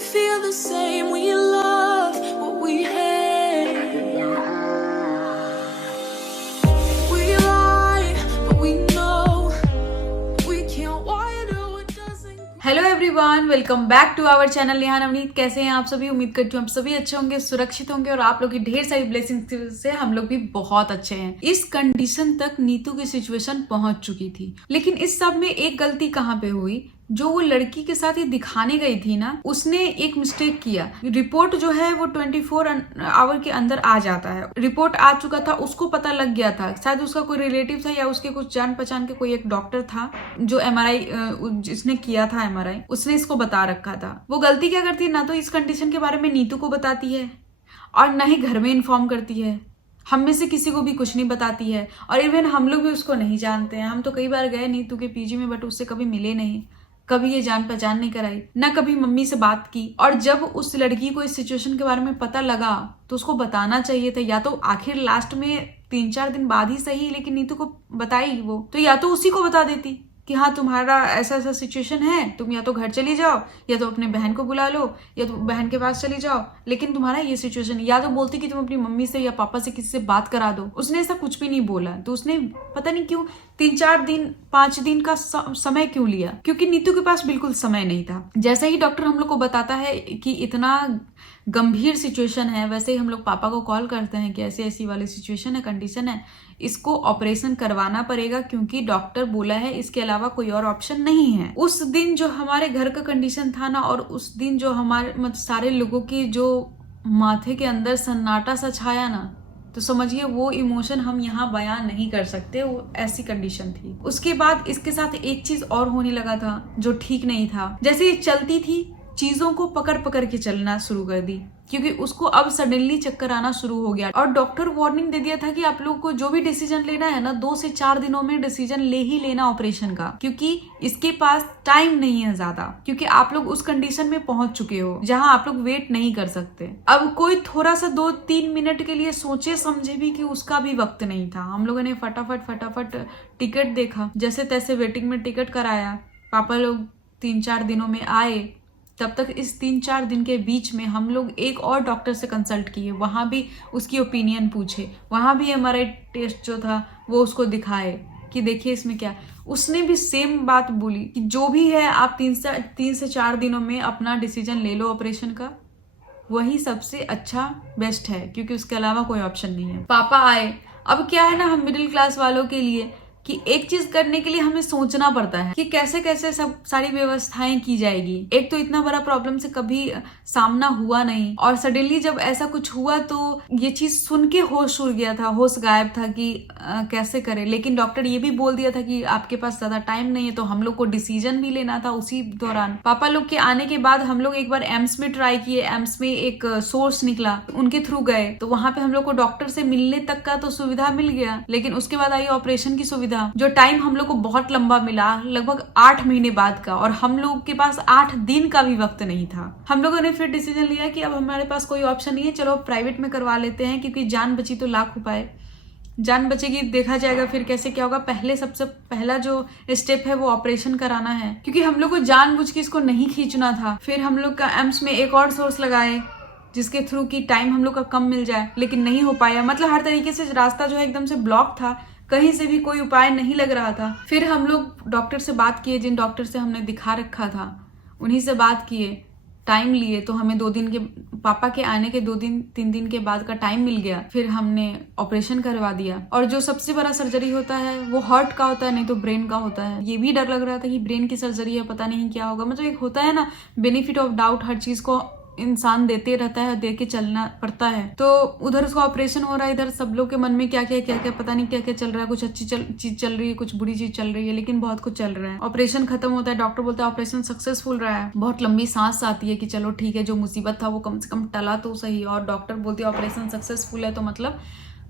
feel the same when you love what we hate. We lie, but we know we can't. Why do it doesn't? Hello everyone, welcome back to our channel Neha Navneet. कैसे हैं आप सभी? उम्मीद करती हूँ आप सभी अच्छे होंगे, सुरक्षित होंगे और आप लोग की ढेर सारी ब्लेसिंग्स से हम लोग भी बहुत अच्छे हैं। इस कंडीशन तक नीतू की सिचुएशन पहुंच चुकी थी, लेकिन इस सब में एक गलती कहाँ पे हुई? जो वो लड़की के साथ ये दिखाने गई थी ना, उसने एक मिस्टेक किया। रिपोर्ट जो है वो 24 आवर के अंदर आ जाता है। रिपोर्ट आ चुका था, उसको पता लग गया था। शायद उसका कोई रिलेटिव था या उसके कुछ जान पहचान के कोई एक डॉक्टर था जो एमआरआई जिसने किया था, एमआरआई उसने इसको बता रखा था। वो गलती क्या करती है, ना तो इस कंडीशन के बारे में नीतू को बताती है और ना ही घर में इन्फॉर्म करती है। हम में से किसी को भी कुछ नहीं बताती है और इवन हम लोग भी उसको नहीं जानते हैं। हम तो कई बार गए नीतू के पीजी में, बट उससे कभी मिले नहीं, कभी ये जान पहचान नहीं कराई, ना कभी मम्मी से बात की। और जब उस लड़की को इस सिचुएशन के बारे में पता लगा तो उसको बताना चाहिए था, या तो आखिर लास्ट में 3-4 दिन बाद ही सही, लेकिन नीतू को बताई वो तो या तो उसी को बता देती कि हाँ तुम्हारा ऐसा ऐसा सिचुएशन है, तुम या तो घर चली जाओ या तो अपने बहन को बुला लो या तो बहन के पास चली जाओ, लेकिन तुम्हारा ये सिचुएशन। या तो बोलती कि तुम अपनी मम्मी से या पापा से किसी से बात करा दो। उसने ऐसा कुछ भी नहीं बोला, तो उसने पता नहीं क्यों 3-4 दिन 5 दिन का समय क्यों लिया, क्योंकि नीतू के पास बिल्कुल समय नहीं था। जैसे ही डॉक्टर हम लोग को बताता है कि इतना गंभीर सिचुएशन है, वैसे ही हम लोग पापा को कॉल करते हैं कि ऐसी ऐसी वाली सिचुएशन है, कंडीशन है, इसको ऑपरेशन करवाना पड़ेगा क्योंकि डॉक्टर बोला है, इसके अलावा कोई और ऑप्शन नहीं है। उस दिन जो हमारे घर का कंडीशन था ना, और उस दिन जो हमारे मतलब सारे लोगों की जो माथे के अंदर सन्नाटा सा छाया ना, तो समझिए वो इमोशन हम यहाँ बयान नहीं कर सकते। वो ऐसी कंडीशन थी। उसके बाद इसके साथ एक चीज और होने लगा था जो ठीक नहीं था। जैसे ये चलती थी, चीजों को पकड़ पकड़ के चलना शुरू कर दी, क्योंकि उसको अब सडनली चक्कर आना शुरू हो गया। और डॉक्टर वार्निंग दे दिया था कि आप लोग को जो भी डिसीजन लेना है ना, 2 से 4 दिनों में डिसीजन ले ही लेना ऑपरेशन का, क्योंकि इसके पास टाइम नहीं है ज्यादा, क्योंकि आप लोग उस कंडीशन में पहुंच चुके हो जहां आप लोग वेट नहीं कर सकते। अब कोई थोड़ा सा 2-3 मिनट के लिए सोचे समझे भी कि उसका भी वक्त नहीं था। हम लोगों ने फटाफट टिकट देखा, जैसे तैसे वेटिंग में टिकट कराया। पापा लोग 3-4 दिनों में आए। तब तक इस 3-4 दिन के बीच में हम लोग एक और डॉक्टर से कंसल्ट किए, वहाँ भी उसकी ओपिनियन पूछे, वहाँ भी एमआरआई टेस्ट जो था वो उसको दिखाए कि देखिए इसमें क्या। उसने भी सेम बात बोली कि जो भी है आप 3 से 4 दिनों में अपना डिसीजन ले लो ऑपरेशन का, वही सबसे अच्छा बेस्ट है, क्योंकि उसके अलावा कोई ऑप्शन नहीं है। पापा आए। अब क्या है ना, हम मिडिल क्लास वालों के लिए कि एक चीज करने के लिए हमें सोचना पड़ता है कि कैसे कैसे सब सारी व्यवस्थाएं की जाएगी। एक तो इतना बड़ा प्रॉब्लम से कभी सामना हुआ नहीं, और सडनली जब ऐसा कुछ हुआ तो ये चीज सुन के होश उड़ गया था, होश गायब था कि कैसे करें। लेकिन डॉक्टर ये भी बोल दिया था कि आपके पास ज्यादा टाइम नहीं है, तो हम लोग को डिसीजन भी लेना था उसी दौरान। पापा लोग के आने के बाद हम लोग एक बार एम्स में ट्राई किए। एम्स में एक सोर्स निकला, उनके थ्रू गए, तो वहां पे हम लोग को डॉक्टर से मिलने तक का तो सुविधा मिल गया, लेकिन उसके बाद आई ऑपरेशन की सुविधा, जो टाइम हम लोग को बहुत लंबा मिला, लगभग 8 महीने बाद का, और हम लोग के पास 8 दिन का भी वक्त नहीं था। हम लोगों ने फिर डिसीजन लिया कि अब हमारे पास कोई ऑप्शन नहीं है, चलो प्राइवेट में करवा लेते हैं, क्योंकि जान बची तो लाख उपाय। जान बचेगी, देखा जाएगा फिर कैसे क्या होगा। पहले सबसे पहला जो स्टेप है वो ऑपरेशन कराना है, क्योंकि हम लोग को जानबूझ के इसको नहीं खींचना था। फिर हम लोग का एम्स में एक और सोर्स लगाए जिसके थ्रू की टाइम हम लोग का कम मिल जाए, लेकिन नहीं हो पाया। मतलब हर तरीके से रास्ता जो है एकदम से ब्लॉक था, कहीं से भी कोई उपाय नहीं लग रहा था। फिर हम लोग डॉक्टर से बात किए, जिन डॉक्टर से हमने दिखा रखा था उन्हीं से बात किए, टाइम लिए, तो हमें 2 दिन के, पापा के आने के 2-3 दिन के बाद का टाइम मिल गया। फिर हमने ऑपरेशन करवा दिया। और जो सबसे बड़ा सर्जरी होता है वो हार्ट का होता है, नहीं तो ब्रेन का होता है। ये भी डर लग रहा था कि ब्रेन की सर्जरी है, पता नहीं क्या होगा। मतलब एक होता है ना, बेनिफिट ऑफ डाउट, हर चीज को इंसान देते रहता है, दे के चलना पड़ता है। तो उधर उसका ऑपरेशन हो रहा है, इधर सब लोग के मन में क्या क्या पता नहीं क्या क्या चल रहा है। कुछ अच्छी चीज चल रही है, कुछ बुरी चीज चल रही है, लेकिन बहुत कुछ चल रहा है। ऑपरेशन खत्म होता है, डॉक्टर बोलता है ऑपरेशन सक्सेसफुल रहा है। बहुत लंबी सांस आती है कि चलो ठीक है, जो मुसीबत था वो कम से कम टला तो सही। और डॉक्टर बोलती है ऑपरेशन सक्सेसफुल है, तो मतलब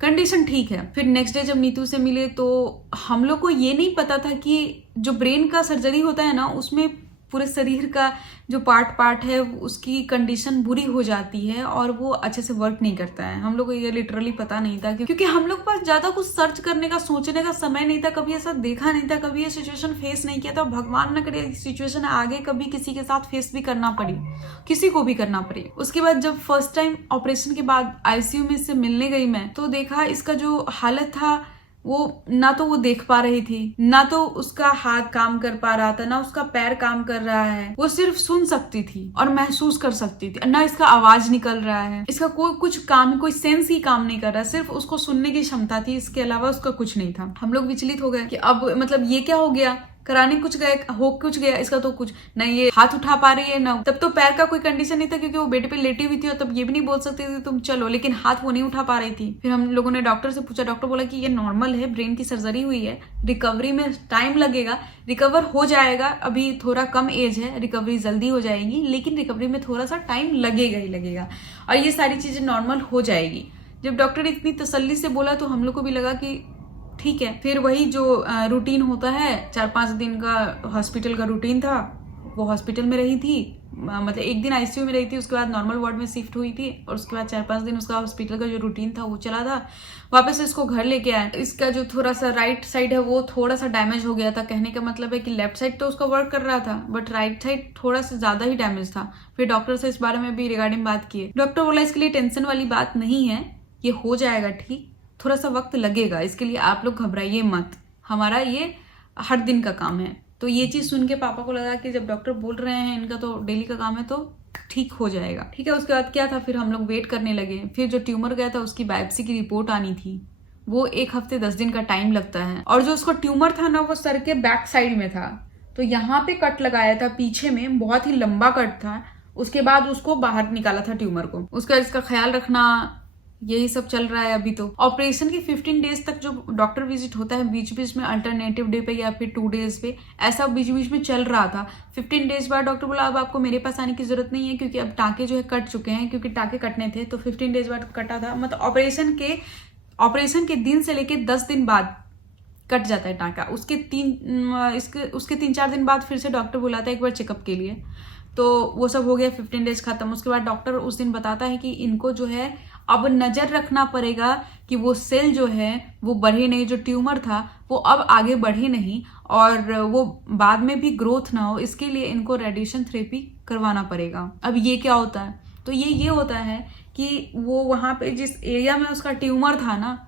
कंडीशन ठीक है। फिर नेक्स्ट डे जब नीतू से मिले तो हम लोग को ये नहीं पता था कि जो ब्रेन का सर्जरी होता है ना, उसमें पूरे शरीर का जो पार्ट है उसकी कंडीशन बुरी हो जाती है और वो अच्छे से वर्क नहीं करता है। हम लोग को ये लिटरली पता नहीं था क्योंकि हम लोग पास ज्यादा कुछ सर्च करने का सोचने का समय नहीं था, कभी ऐसा देखा नहीं था, कभी ये सिचुएशन फेस नहीं किया था। भगवान न करे सिचुएशन आगे कभी किसी के साथ फेस भी करना पड़ी, किसी को भी करना पड़े। उसके बाद जब फर्स्ट टाइम ऑपरेशन के बाद आईसीयू में से मिलने गई मैं, तो देखा इसका जो हालत था वो ना तो वो देख पा रही थी, ना तो उसका हाथ काम कर पा रहा था, ना उसका पैर काम कर रहा है। वो सिर्फ सुन सकती थी और महसूस कर सकती थी, ना इसका आवाज निकल रहा है, इसका कोई काम, कोई सेंस ही काम नहीं कर रहा, सिर्फ उसको सुनने की क्षमता थी, इसके अलावा उसका कुछ नहीं था। हम लोग विचलित हो गए कि अब मतलब ये क्या हो गया, कराने कुछ गए, हो कुछ गया, इसका तो कुछ नहीं, ये हाथ उठा पा रही है ना, तब तो पैर का कोई कंडीशन नहीं था क्योंकि वो बेड पे लेटी हुई थी और तब ये भी नहीं बोल सकती थी तुम चलो, लेकिन हाथ वो नहीं उठा पा रही थी। फिर हम लोगों ने डॉक्टर से पूछा, डॉक्टर बोला कि ये नॉर्मल है, ब्रेन की सर्जरी हुई है, रिकवरी में टाइम लगेगा, रिकवर हो जाएगा, अभी थोड़ा कम एज है, रिकवरी जल्दी हो जाएगी, लेकिन रिकवरी में थोड़ा सा टाइम लगेगा ही लगेगा और ये सारी चीजें नॉर्मल हो जाएगी। जब डॉक्टर ने इतनी तसल्ली से बोला तो हम लोग को भी लगा कि ठीक है। फिर वही जो रूटीन होता है, 4-5 दिन का हॉस्पिटल का रूटीन था, वो हॉस्पिटल में रही थी, मतलब एक दिन आईसीयू में रही थी, उसके बाद नॉर्मल वार्ड में शिफ्ट हुई थी और उसके बाद 4-5 दिन उसका हॉस्पिटल का जो रूटीन था वो चला था। वापस इसको घर लेके आए। इसका जो थोड़ा सा राइट साइड है वो थोड़ा सा डैमेज हो गया था, कहने का मतलब है कि लेफ्ट साइड तो उसका वर्क कर रहा था बट राइट साइड थोड़ा सा ज्यादा ही डैमेज था। फिर डॉक्टर से इस बारे में भी रिगार्डिंग बात की। डॉक्टर बोला इसके लिए टेंशन वाली बात नहीं है, ये हो जाएगा ठीक, थोड़ा सा वक्त लगेगा, इसके लिए आप लोग घबराइए मत, हमारा ये हर दिन का काम है। तो ये चीज सुन के पापा को लगा कि जब डॉक्टर बोल रहे हैं इनका तो डेली का काम है तो ठीक हो जाएगा। ठीक है, उसके बाद क्या था, फिर हम लोग वेट करने लगे। फिर जो ट्यूमर गया था उसकी बायोप्सी की रिपोर्ट आनी थी, वो 1 हफ्ते 10 दिन का टाइम लगता है। और जो उसका ट्यूमर था ना वो सर के बैक साइड में था, तो यहाँ पे कट लगाया था पीछे में, बहुत ही लंबा कट था। उसके बाद उसको बाहर निकाला था ट्यूमर को। उसका इसका ख्याल रखना, यही सब चल रहा है अभी। तो ऑपरेशन के 15 डेज तक जो डॉक्टर विजिट होता है बीच बीच में अल्टरनेटिव डे पे या फिर 2 डेज पे, ऐसा बीच बीच में चल रहा था। 15 डेज बाद डॉक्टर बोला अब आपको मेरे पास आने की जरूरत नहीं है क्योंकि अब टाँके जो है कट चुके हैं, क्योंकि टाँके कटने थे तो 15 डेज बाद कटा था। मतलब ऑपरेशन के दिन से लेके 10 दिन बाद कट जाता है टाँका। उसके 3-4 दिन बाद फिर से डॉक्टर बुलाता है एक बार चेकअप के लिए। तो वो सब हो गया, 15 डेज खत्म। उसके बाद डॉक्टर उस दिन बताता है कि इनको जो है अब नजर रखना पड़ेगा कि वो सेल जो है वो बढ़े नहीं, जो ट्यूमर था वो अब आगे बढ़े नहीं और वो बाद में भी ग्रोथ ना हो, इसके लिए इनको रेडिएशन थेरेपी करवाना पड़ेगा। अब ये क्या होता है, तो ये होता है कि वो वहां पे जिस एरिया में उसका ट्यूमर था ना,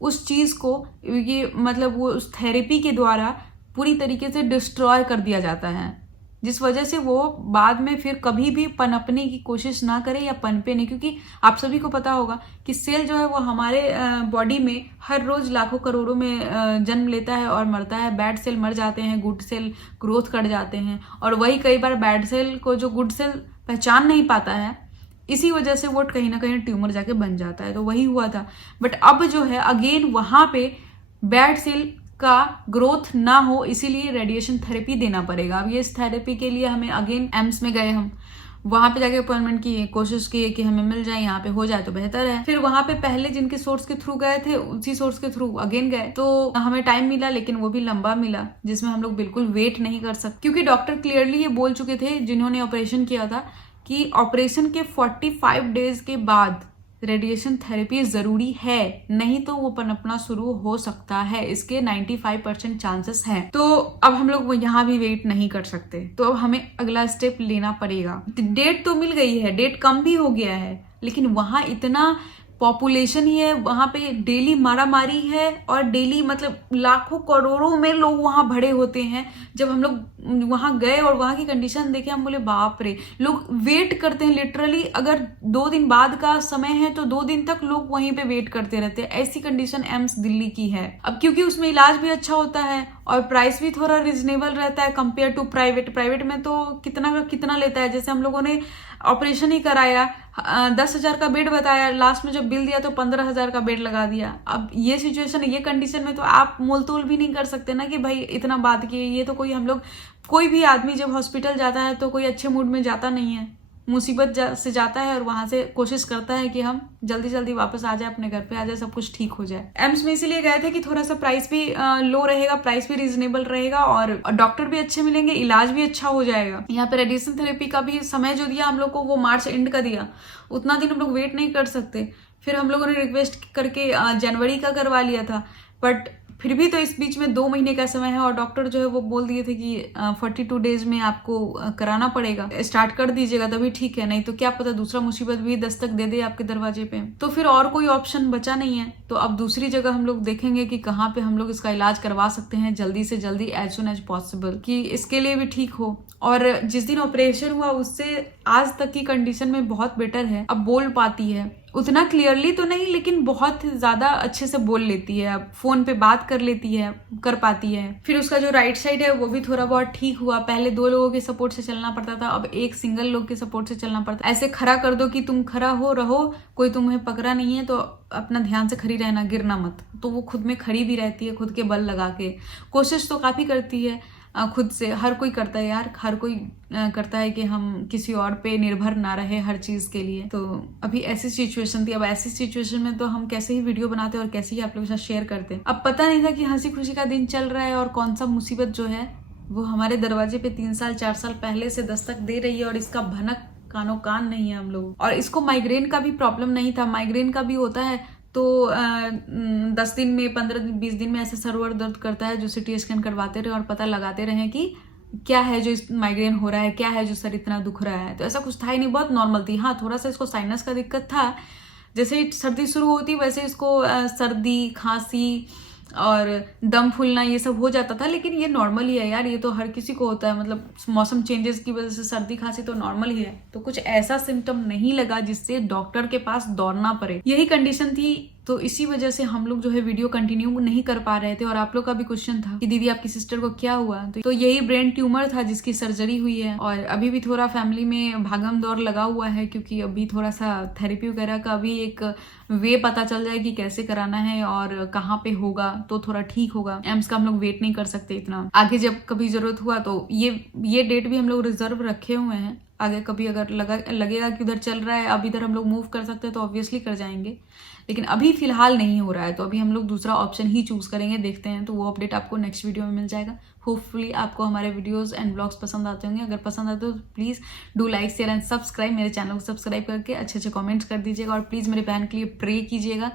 उस चीज को ये मतलब वो उस थेरेपी के द्वारा पूरी तरीके से डिस्ट्रॉय कर दिया जाता है, जिस वजह से वो बाद में फिर कभी भी पनपने की कोशिश ना करे या पनपे नहीं। क्योंकि आप सभी को पता होगा कि सेल जो है वो हमारे बॉडी में हर रोज लाखों करोड़ों में जन्म लेता है और मरता है। बैड सेल मर जाते हैं, गुड सेल ग्रोथ कर जाते हैं, और वही कई बार बैड सेल को जो गुड सेल पहचान नहीं पाता है, इसी वजह से वो कहीं ना कहीं ट्यूमर जाके बन जाता है। तो वही हुआ था। बट अब जो है अगेन वहां पे बैड सेल का ग्रोथ ना हो, इसीलिए रेडिएशन थेरेपी देना पड़ेगा। अब ये इस थेरेपी के लिए हमें अगेन एम्स में गए, हम वहां पे जाके अपॉइंटमेंट की कोशिश की कि हमें मिल जाए, यहाँ पे हो जाए तो बेहतर है। फिर वहां पे पहले जिनके सोर्स के थ्रू गए थे उसी सोर्स के थ्रू अगेन गए, तो हमें टाइम मिला, लेकिन वो भी लंबा मिला जिसमें हम लोग बिल्कुल वेट नहीं कर सकते। क्योंकि डॉक्टर क्लियरली ये बोल चुके थे जिन्होंने ऑपरेशन किया था कि ऑपरेशन के 45 डेज के बाद रेडिएशन थेरेपी जरूरी है, नहीं तो वो पनपना शुरू हो सकता है, इसके 95% चांसेस हैं। तो अब हम लोग यहाँ भी वेट नहीं कर सकते, तो अब हमें अगला स्टेप लेना पड़ेगा। डेट तो मिल गई है, डेट कम भी हो गया है, लेकिन वहां इतना पॉपुलेशन ही है, वहां पे डेली मारामारी है और डेली मतलब लाखों करोड़ों में लोग वहां भरे होते हैं। जब हम लोग वहां गए और वहां की कंडीशन देखे, हम बोले बाप रे, लोग वेट करते हैं लिटरली। अगर 2 दिन बाद का समय है तो 2 दिन तक लोग वहीं पे वेट करते रहते हैं। ऐसी कंडीशन एम्स दिल्ली की है। अब क्योंकि उसमें इलाज भी अच्छा होता है और प्राइस भी थोड़ा रिजनेबल रहता है कंपेयर टू प्राइवेट में तो कितना का कितना लेता है। जैसे हम लोगों ने ऑपरेशन ही कराया, 10,000 का बेड बताया, लास्ट में जब बिल दिया तो 15,000 का बेड लगा दिया। अब ये सिचुएशन, ये कंडीशन में तो आप मोलतोल भी नहीं कर सकते ना कि भाई इतना बात किए। ये तो कोई भी आदमी जब हॉस्पिटल जाता है तो कोई अच्छे मूड में जाता नहीं है, मुसीबत से जाता है और वहां से कोशिश करता है कि हम जल्दी जल्दी वापस आ जाए, अपने घर पे आ जाए, सब कुछ ठीक हो जाए। एम्स में इसीलिए गए थे कि थोड़ा सा प्राइस भी लो रहेगा, प्राइस भी रीजनेबल रहेगा और डॉक्टर भी अच्छे मिलेंगे, इलाज भी अच्छा हो जाएगा। यहाँ पे रेडिएशन थेरेपी का भी समय जो दिया हम लोग को वो मार्च एंड का दिया, उतना दिन हम लोग वेट नहीं कर सकते। फिर हम लोगों ने रिक्वेस्ट करके जनवरी का करवा लिया था, बट फिर भी तो इस बीच में 2 महीने का समय है और डॉक्टर जो है वो बोल दिए थे कि 42 डेज में आपको कराना पड़ेगा, स्टार्ट कर दीजिएगा तभी ठीक है, नहीं तो क्या पता दूसरा मुसीबत भी दस्तक दे दे आपके दरवाजे पे। तो फिर और कोई ऑप्शन बचा नहीं है, तो अब दूसरी जगह हम लोग देखेंगे कि कहाँ पे हम लोग इसका इलाज करवा सकते हैं जल्दी से जल्दी, एज सुन एज पॉसिबल, कि इसके लिए भी ठीक हो। और जिस दिन ऑपरेशन हुआ उससे आज तक की कंडीशन में बहुत बेटर है, अब बोल पाती है, उतना क्लियरली तो नहीं लेकिन बहुत ज्यादा अच्छे से बोल लेती है, अब फोन पे बात कर लेती है, कर पाती है। फिर उसका जो राइट साइड है वो भी थोड़ा बहुत ठीक हुआ, पहले 2 लोगों के सपोर्ट से चलना पड़ता था, अब एक सिंगल लोग के सपोर्ट से चलना पड़ता है। ऐसे खड़ा कर दो कि तुम खड़ा हो रहो, कोई तुम्हें पकड़ा नहीं है तो अपना ध्यान से खड़ी रहना, गिरना मत, तो वो खुद में खड़ी भी रहती है, खुद के बल लगा के। कोशिश तो काफी करती है खुद से, हर कोई करता है यार, हर कोई करता है कि हम किसी और पे निर्भर ना रहे हर चीज के लिए। तो अभी ऐसी सिचुएशन थी, अब ऐसी सिचुएशन में तो हम कैसे ही वीडियो बनाते और कैसे ही आप लोगों के साथ शेयर करते। अब पता नहीं था कि हंसी खुशी का दिन चल रहा है और कौन सा मुसीबत जो है वो हमारे दरवाजे पे 3 साल 4 साल पहले से दस्तक दे रही है और इसका भनक कानो कान नहीं है हम लोग। और इसको माइग्रेन का भी प्रॉब्लम नहीं था, माइग्रेन का भी होता है तो 10 दिन में 15 दिन 20 दिन में ऐसे सर दर्द करता है, जो CT स्कैन करवाते रहे और पता लगाते रहे कि क्या है जो इस माइग्रेन हो रहा है, क्या है जो सर इतना दुख रहा है। तो ऐसा कुछ था ही नहीं, बहुत नॉर्मल थी। हाँ, थोड़ा सा इसको साइनस का दिक्कत था, जैसे ही सर्दी शुरू होती वैसे इसको सर्दी खांसी और दम फूलना ये सब हो जाता था, लेकिन ये नॉर्मल ही है यार, ये तो हर किसी को होता है, मतलब मौसम चेंजेस की वजह से सर्दी खांसी तो नॉर्मल ही है। तो कुछ ऐसा सिम्टम नहीं लगा जिससे डॉक्टर के पास दौड़ना पड़े, यही कंडीशन थी। तो इसी वजह से हम लोग जो है वीडियो कंटिन्यू नहीं कर पा रहे थे। और आप लोग का भी क्वेश्चन था कि दीदी आपकी सिस्टर को क्या हुआ, तो यही ब्रेन ट्यूमर था जिसकी सर्जरी हुई है। और अभी भी थोड़ा फैमिली में भागम दौड़ लगा हुआ है, क्योंकि अभी थोड़ा सा थेरेपी वगैरह का भी एक वे पता चल जाए कि कैसे कराना है और कहाँ पे होगा तो थोड़ा ठीक होगा। एम्स का हम लोग वेट नहीं कर सकते इतना, आगे जब कभी जरूरत हुआ तो ये डेट भी हम लोग रिजर्व रखे हुए हैं। आगे कभी अगर लगेगा कि उधर चल रहा है, अब इधर हम लोग मूव कर सकते हैं तो ऑब्वियसली कर जाएंगे, लेकिन अभी फिलहाल नहीं हो रहा है, तो अभी हम लोग दूसरा ऑप्शन ही चूज करेंगे, देखते हैं। तो वो अपडेट आपको नेक्स्ट वीडियो में मिल जाएगा। होपफुली आपको हमारे वीडियोस एंड ब्लॉग्स पसंद आते होंगे, अगर पसंद आते हो तो please do like share and subscribe, मेरे चैनल को सब्सक्राइब करके अच्छे कमेंट्स कर दीजिएगा। और प्लीज मेरे बहन के लिए प्रे कीजिएगा,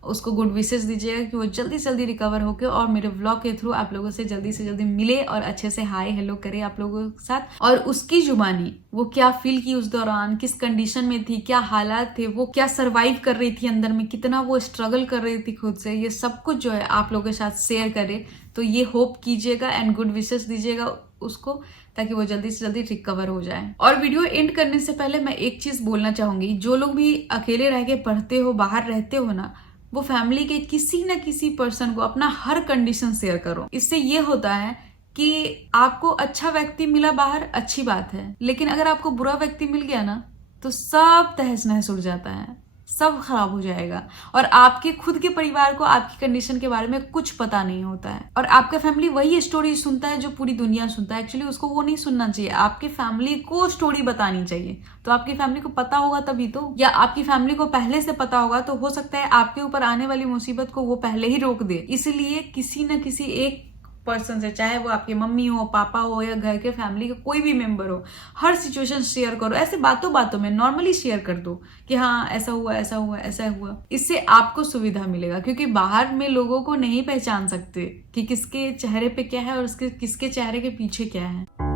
उसको गुड विशेस दीजिएगा कि वो जल्दी से जल्दी रिकवर होके और मेरे व्लॉग के थ्रू आप लोगों से जल्दी मिले और अच्छे से हाय हेलो करे आप लोगों के साथ। और उसकी जुबानी वो क्या फील की उस दौरान, किस कंडीशन में थी, क्या हालात थे, वो क्या सरवाइव कर रही थी अंदर में, कितना वो स्ट्रगल कर रही थी खुद से, ये सब कुछ जो है आप लोगों के साथ शेयर करे। तो ये होप कीजिएगा एंड गुड विशेस दीजिएगा उसको, ताकि वो जल्दी से जल्दी रिकवर हो जाए। और वीडियो एंड करने से पहले मैं एक चीज बोलना चाहूंगी, जो लोग भी अकेले रह के पढ़ते हो, बाहर रहते हो ना, वो फैमिली के किसी न किसी पर्सन को अपना हर कंडीशन शेयर करो। इससे ये होता है कि आपको अच्छा व्यक्ति मिला बाहर, अच्छी बात है, लेकिन अगर आपको बुरा व्यक्ति मिल गया ना तो सब तहस नहस उड़ जाता है, सब खराब हो जाएगा। और आपके खुद के परिवार को आपकी कंडीशन के बारे में कुछ पता नहीं होता है, और आपका फैमिली वही स्टोरी सुनता है जो पूरी दुनिया सुनता है। एक्चुअली उसको वो नहीं सुनना चाहिए, आपके फैमिली को स्टोरी बतानी चाहिए। तो आपकी फैमिली को पता होगा तभी तो, या आपकी फैमिली को पहले से पता होगा तो हो सकता है आपके ऊपर आने वाली मुसीबत को वो पहले ही रोक दे। इसलिए किसी न किसी एक पर्सन से, चाहे वो आपकी मम्मी हो, पापा हो, या घर के फैमिली का कोई भी मेंबर हो, हर सिचुएशन शेयर करो। ऐसे बातों बातों में नॉर्मली शेयर कर दो कि हाँ ऐसा हुआ ऐसा हुआ ऐसा हुआ। इससे आपको सुविधा मिलेगा, क्योंकि बाहर में लोगों को नहीं पहचान सकते कि किसके चेहरे पे क्या है और किसके चेहरे के पीछे क्या है।